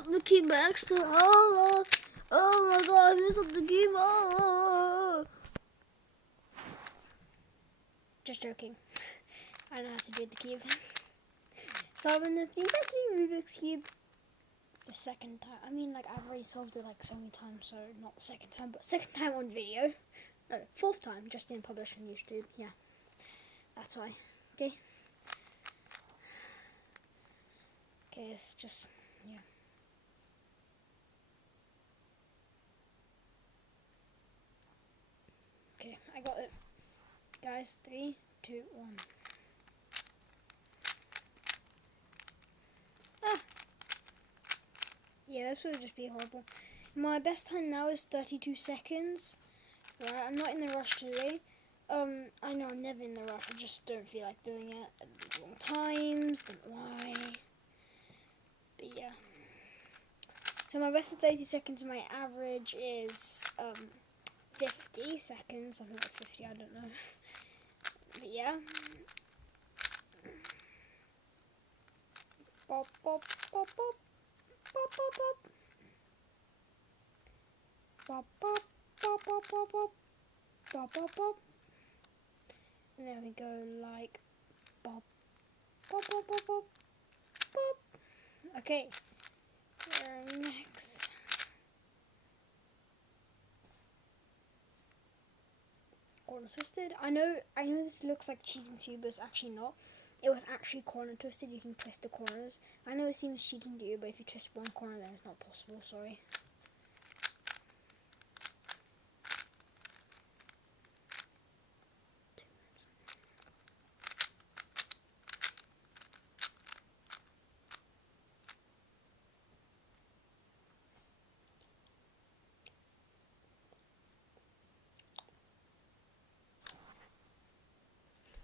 up the keyboard extra hard. Oh my god, I messed up the keyboard. Just joking. I don't know how to do the cube. Solving the 3x3 Rubik's Cube the second time. I mean, like, I've already solved it like so many times, so not the second time, but second time on video. No, fourth time, just didn't publish on YouTube. Yeah, that's why. Okay. Okay, it's just, yeah. Okay, I got it. Guys, 3, 2, 1. Ah! Yeah, this would just be horrible. My best time now is 32 seconds. Right, I'm not in the rush today. I know I'm never in the rush, I just don't feel like doing it at the wrong times, don't know why. But yeah. So my best is 32 seconds, and my average is 50 seconds, something like 50, I don't know. But yeah. Bop, bop, bop, bop. Bop, bop, bop. Bop, bop, bop, bop, bop, bop. Bop, bop, bop. And there we go, like bop, bop, bop, bop, bop, bop. Okay, next. Corner twisted. I know this looks like cheating to you, but it's actually not. It was actually corner twisted. You can twist the corners. I know it seems cheating to you, but if you twist one corner, then it's not possible. Sorry.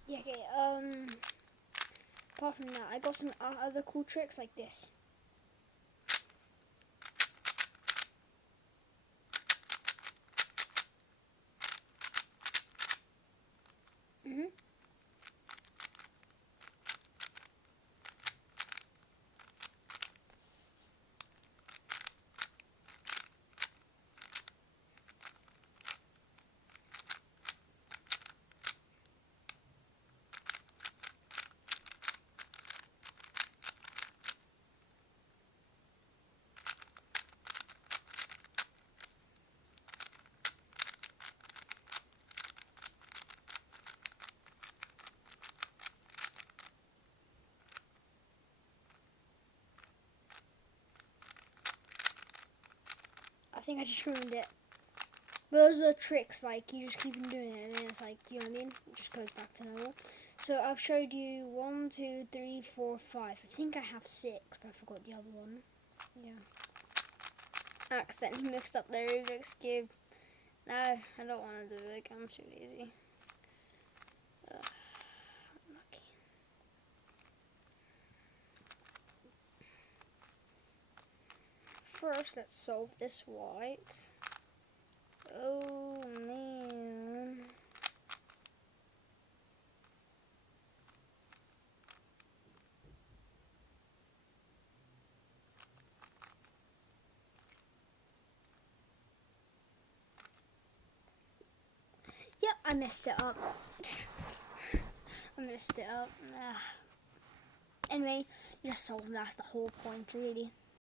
Yeah, okay, apart from that, I got some other cool tricks like this. I think I just ruined it. But those are tricks, like, you just keep on doing it, and then it's like, you know what I mean? It just goes back to normal. So I've showed you 1, 2, 3, 4, 5. I think I have 6, but I forgot the other one. Yeah. I accidentally mixed up the Rubik's Cube. No, I don't want to do it. I'm too lazy. Unlucky. First, let's solve this white. Oh man. Yep, I messed it up. I messed it up. Anyway, just solve, that's the whole point really.